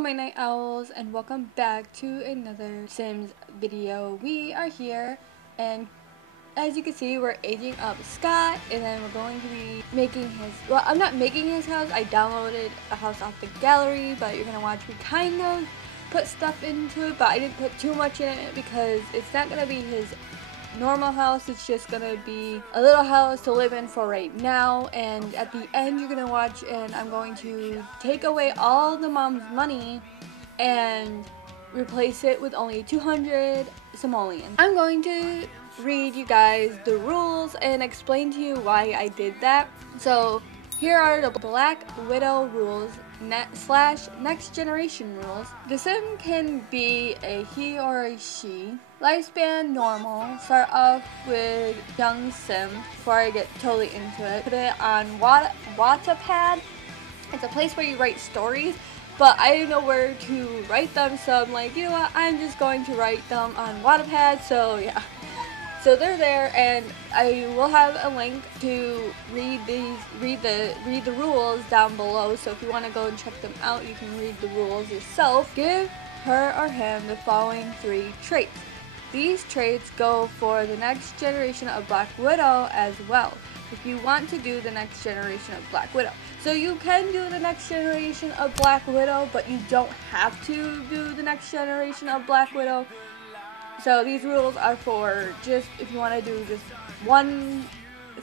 my night owls, and welcome back to another Sims video. We are here, and as you can see, we're aging up Scott, and then we're going to be making his, well, I'm not making his house, I downloaded a house off the gallery, but you're gonna watch me kind of put stuff into it, but I didn't put too much in it because it's not gonna be his normal house. It's just gonna be a little house to live in for right now, and at the end you're gonna watch, and I'm going to take away all the mom's money and replace it with only 200 simoleons. I'm going to read you guys the rules and explain to you why I did that. So here are the Black Widow rules / next generation rules. The sim can be a he or a she. Lifespan normal. Start off with young sim before I get totally into it. Put it on Wattpad. It's a place where you write stories, but I didn't know where to write them, so I'm like, you know what, I'm just going to write them on Wattpad. So yeah. So they're there, and I will have a link to read the rules down below. So if you want to go and check them out, you can read the rules yourself. Give her or him the following 3 traits. These traits go for the next generation of Black Widow as well, if you want to do the next generation of Black Widow. So you can do the next generation of Black Widow, but you don't have to do the next generation of Black Widow. So these rules are for just if you want to do just one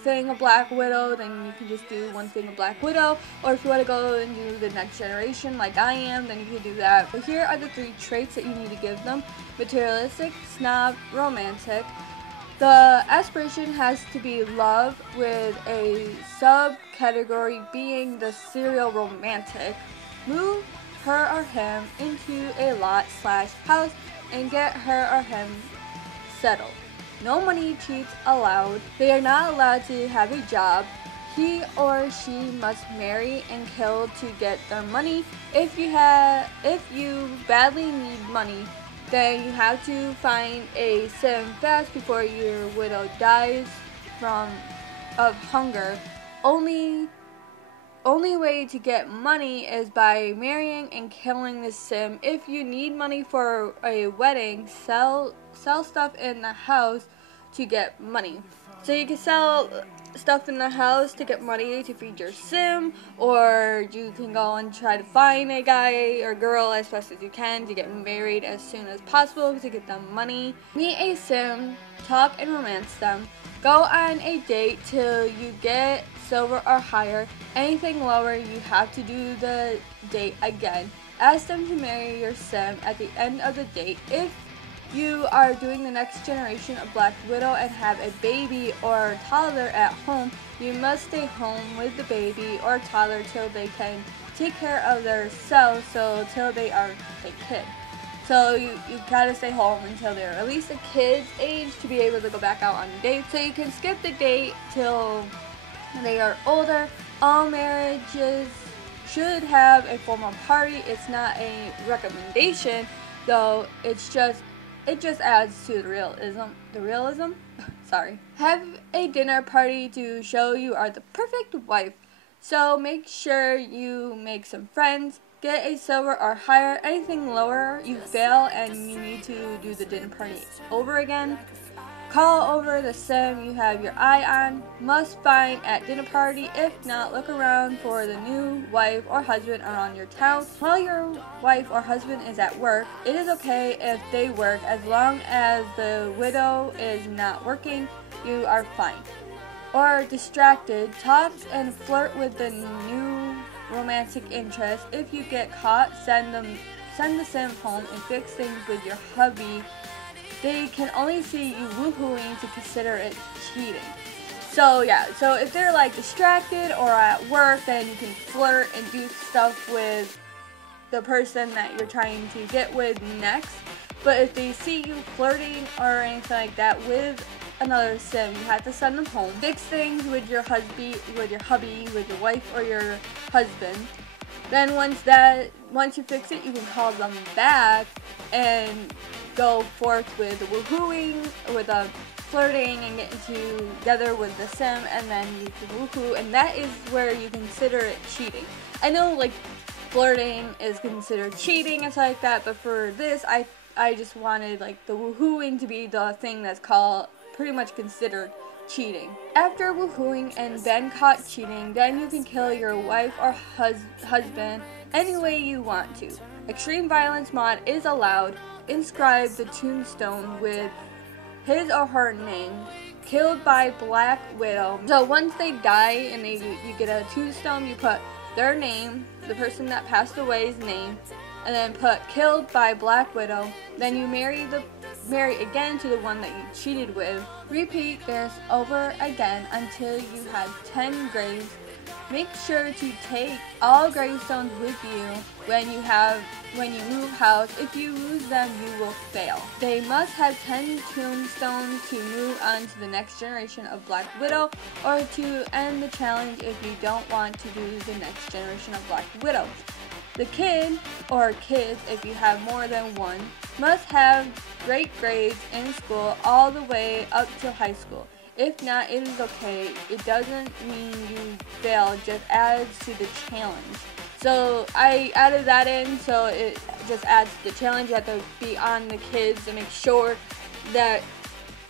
thing of Black Widow, then you can just do one thing of Black Widow. Or if you want to go and do the next generation like I am, then you can do that. But here are the 3 traits that you need to give them. Materialistic, snob, romantic. The aspiration has to be love, with a subcategory being the serial romantic. Move her or him into a lot / house and get her or him settled. No money cheats allowed. They are not allowed to have a job. He or she must marry and kill to get their money. If you badly need money, then you have to find a sim fast before your widow dies of hunger. Only way to get money is by marrying and killing the sim. If you need money for a wedding, sell stuff in the house to get money. So you can sell stuff in the house to get money to feed your sim, or you can go and try to find a guy or girl as fast as you can to get married as soon as possible to get them money. Meet a sim, talk and romance them. Go on a date till you get silver or higher. Anything lower, you have to do the date again. Ask them to marry your sim at the end of the date. If you are doing the next generation of Black Widow and have a baby or toddler at home, you must stay home with the baby or toddler till they can take care of themselves, so till they are a kid. So you gotta stay home until they're at least a kid's age to be able to go back out on dates. So you can skip the date till they are older. All marriages should have a formal party. It's not a recommendation, though. It just adds to the realism. Sorry. Have a dinner party to show you are the perfect wife. So make sure you make some friends. Get a silver or higher. Anything lower, you fail and you need to do the dinner party over again. Call over the sim you have your eye on. Must find at dinner party. If not, look around for the new wife or husband around your town. While your wife or husband is at work, it is okay if they work as long as the widow is not working. You are fine. Or distracted. Talk and flirt with the new romantic interest. If you get caught, send the sim home and fix things with your hubby. They can only see you woohooing to consider it cheating. So yeah, so if they're like distracted or at work, then you can flirt and do stuff with the person that you're trying to get with next. But if they see you flirting or anything like that with another sim, you have to send them home. Fix things with your hubby, with your wife or your husband. Then once you fix it, you can call them back and go forth with the woohooing, with the flirting and getting together with the sim, and then you can woohoo, and that is where you consider it cheating. I know, like, flirting is considered cheating and stuff like that. But for this, I just wanted like the woohooing to be the thing that's called pretty much considered cheating. After woohooing and been caught cheating, then you can kill your wife or husband any way you want to. Extreme violence mod is allowed. Inscribe the tombstone with his or her name. Killed by Black Widow. So once they die and you get a tombstone, you put their name, the person that passed away's name, and then put killed by Black Widow. Then you marry again to the one that you cheated with. Repeat this over again until you have 10 graves. Make sure to take all gravestones with you when you move house. If you lose them, you will fail. They must have 10 tombstones to move on to the next generation of Black Widow, or to end the challenge if you don't want to do the next generation of Black Widow. The kid, or kids if you have more than one, must have great grades in school all the way up to high school. If not, it is okay. It doesn't mean you failed, just adds to the challenge. So I added that in, so it just adds to the challenge. You have to be on the kids to make sure that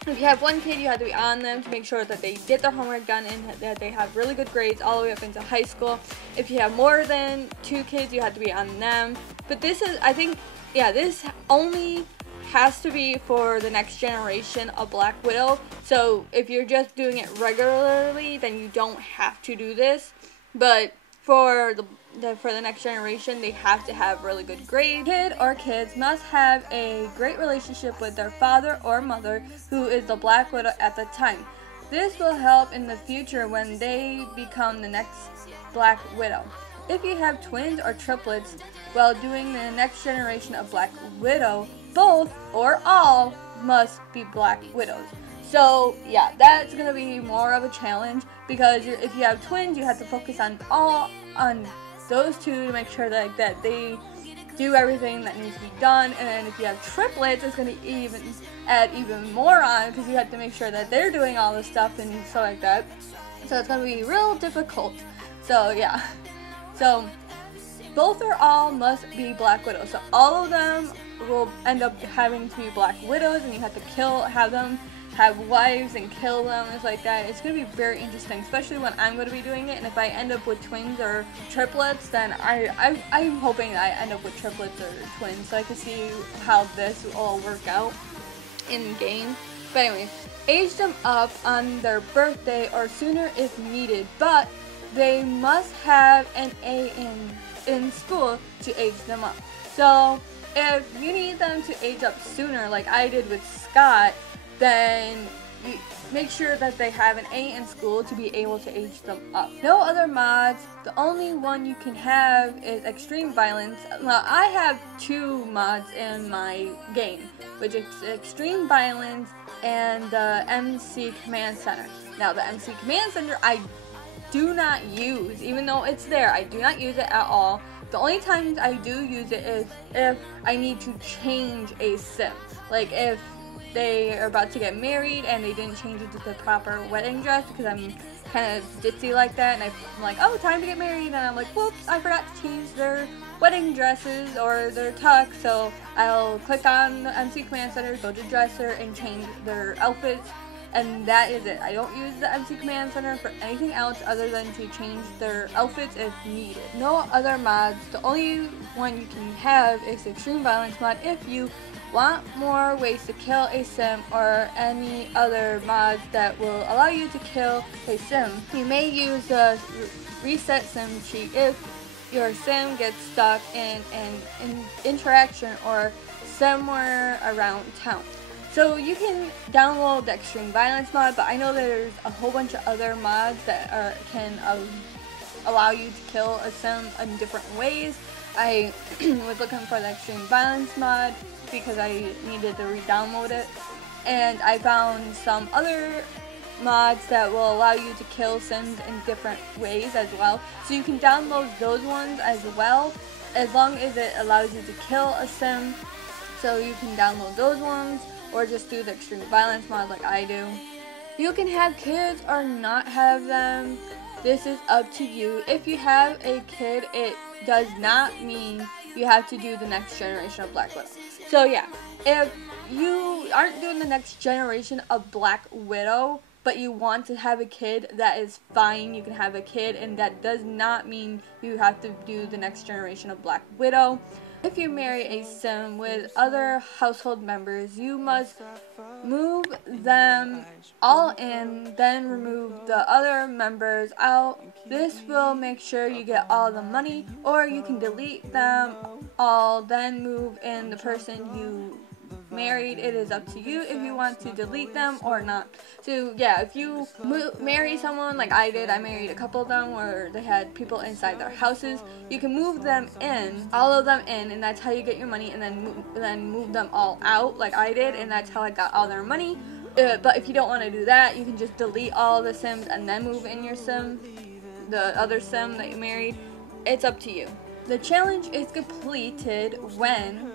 if you have one kid, you have to be on them to make sure that they get their homework done and that they have really good grades all the way up into high school. If you have more than 2 kids, you have to be on them. But this is, I think, yeah, this only has to be for the next generation of Black Widow. So if you're just doing it regularly, then you don't have to do this. But for the next generation, they have to have really good grades. Kid or kids must have a great relationship with their father or mother, who is the Black Widow at the time. This will help in the future when they become the next Black Widow. If you have twins or triplets while doing the next generation of Black Widow, both or all must be Black Widows. So yeah, that's gonna be more of a challenge, because if you have twins, you have to focus on those two to make sure that they do everything that needs to be done. And then if you have triplets, it's gonna add even more on, because you have to make sure that they're doing all the stuff and stuff like that. So it's gonna be real difficult. So yeah, so both or all must be Black Widows. So all of them will end up having to be Black Widows, and you have to have wives and kill them. It's like that. It's gonna be very interesting, especially when I'm gonna be doing it. And if I end up with twins or triplets, then I'm hoping that I end up with triplets or twins, so I can see how this will all work out in game. But anyway, age them up on their birthday or sooner if needed, but they must have an A in school to age them up. So if you need them to age up sooner, like I did with Scott, then you make sure that they have an A in school to be able to age them up. No other mods. The only one you can have is extreme violence. Well, I have 2 mods in my game, which is extreme violence and the MC Command Center. Now the MC Command Center I do not use, even though it's there. I do not use it at all. The only times I do use it is if I need to change a sim. Like if they are about to get married and they didn't change it to the proper wedding dress, because I'm kind of ditzy like that, and I'm like, oh, time to get married, and I'm like, whoops, I forgot to change their wedding dresses or their tux. So I'll click on the MC Command Center, go to dresser, and change their outfits. And that is it. I don't use the MC Command Center for anything else other than to change their outfits if needed. No other mods. The only one you can have is Extreme Violence mod if you want more ways to kill a sim, or any other mods that will allow you to kill a sim. You may use the reset sim cheat if your sim gets stuck in an interaction or somewhere around town. So you can download the Extreme Violence mod, but I know there's a whole bunch of other mods that can allow you to kill a sim in different ways. I was looking for the Extreme Violence mod because I needed to re-download it, and I found some other mods that will allow you to kill sims in different ways as well. So you can download those ones as well, as long as it allows you to kill a sim. So you can download those ones, or just do the Extreme Violence mod like I do. You can have kids or not have them. This is up to you. If you have a kid, it does not mean you have to do the next generation of Black Widow. So yeah, if you aren't doing the next generation of Black Widow, but you want to have a kid, that is fine. You can have a kid, and that does not mean you have to do the next generation of Black Widow. If you marry a sim with other household members, you must move them all in, then remove the other members out. This will make sure you get all the money, or you can delete them all, then move in the person you married. It is up to you if you want to delete them or not. So yeah, if you marry someone like I did, I married a couple of them where they had people inside their houses, you can move them in, all of them in, and that's how you get your money, and then move them all out like I did, and that's how I got all their money. But if you don't want to do that, you can just delete all the sims and then move in your sim, the other sim that you married. It's up to you. The challenge is completed when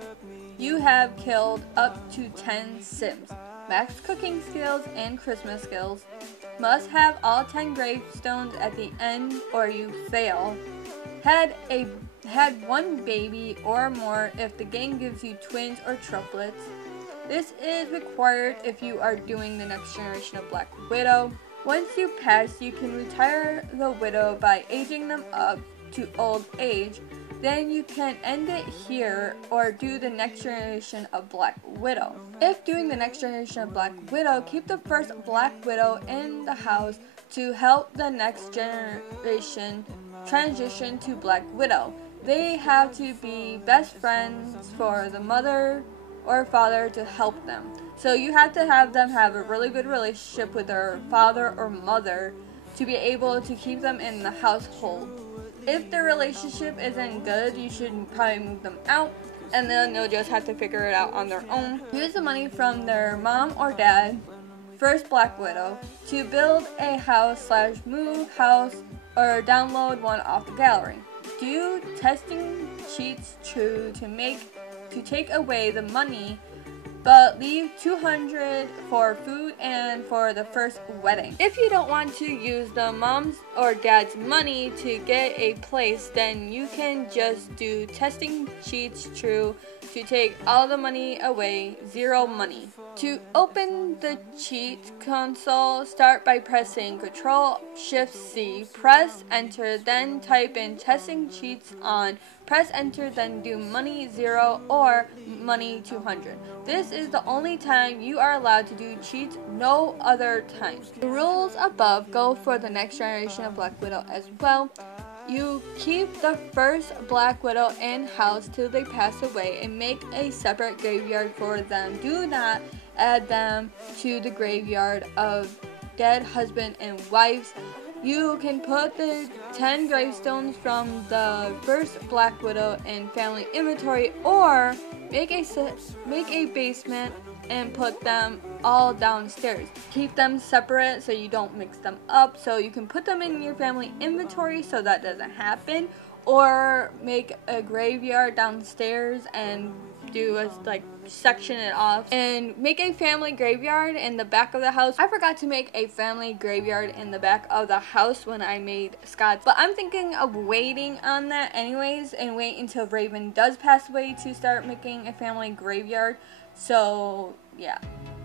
you have killed up to 10 sims. Max cooking skills and Christmas skills. Must have all 10 gravestones at the end or you fail. Had one baby or more if the game gives you twins or triplets. This is required if you are doing the next generation of Black Widow. Once you pass, you can retire the widow by aging them up to old age. Then you can end it here or do the next generation of Black Widow. If doing the next generation of Black Widow, keep the first Black Widow in the house to help the next generation transition to Black Widow. They have to be best friends for the mother or father to help them. So you have to have them have a really good relationship with their father or mother to be able to keep them in the household. If their relationship isn't good, you should probably move them out, and then they'll just have to figure it out on their own. Use the money from their mom or dad, first Black Widow, to build a house / move house or download one off the gallery. Do testing cheats true to take away the money, but leave $200 for food and for the first wedding. If you don't want to use the mom's or dad's money to get a place, then you can just do testing cheats true to take all the money away, 0 money. To open the cheat console, start by pressing Ctrl-Shift-C, press enter, then type in testing cheats on, press enter, then do money 0 or money 200. This is the only time you are allowed to do cheats, no other time. The rules above go for the next generation of Black Widow as well. You keep the first Black Widow in-house till they pass away and make a separate graveyard for them. Do not add them to the graveyard of dead husband and wives. You can put the 10 gravestones from the first Black Widow in family inventory, or make a basement and put them all downstairs. Keep them separate so you don't mix them up, so you can put them in your family inventory so that doesn't happen, or make a graveyard downstairs and do a section it off and make a family graveyard in the back of the house. I forgot to make a family graveyard in the back of the house when I made Scott's, but I'm thinking of waiting on that anyways and wait until Raven does pass away to start making a family graveyard. So yeah,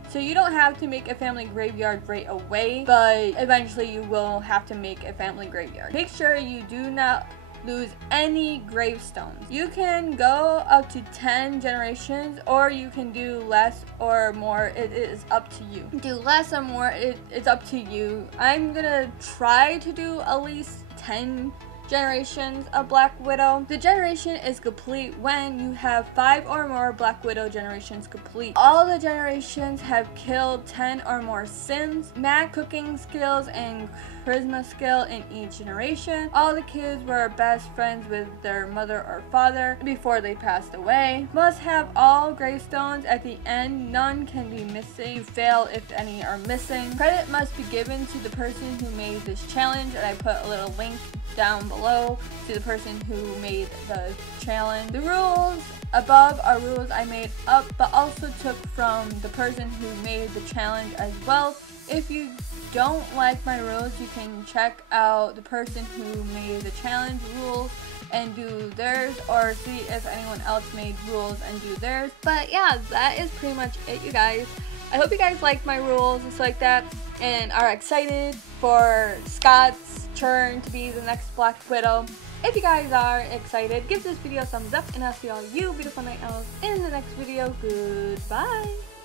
so you don't have to make a family graveyard right away, but eventually you will have to make a family graveyard. Make sure you do not lose any gravestones. You can go up to 10 generations, or you can do less or more. It is up to you. Do less or more, it's up to you. I'm gonna try to do at least 10 generations of Black Widow. The generation is complete when you have 5 or more Black Widow generations complete. All the generations have killed 10 or more sims, max cooking skills and charisma skill in each generation. All the kids were best friends with their mother or father before they passed away. Must have all gravestones at the end. None can be missing. You fail if any are missing. Credit must be given to the person who made this challenge, and I put a little link down below to the person who made the challenge. The rules above are rules I made up, but also took from the person who made the challenge as well. If you don't like my rules, you can check out the person who made the challenge rules and do theirs, or see if anyone else made rules and do theirs. But yeah, that is pretty much it, you guys. I hope you guys like my rules and stuff like that, and are excited for Scott's turn to be the next Black Widow. If you guys are excited, give this video a thumbs up, and I'll see all you beautiful night owls in the next video. Goodbye!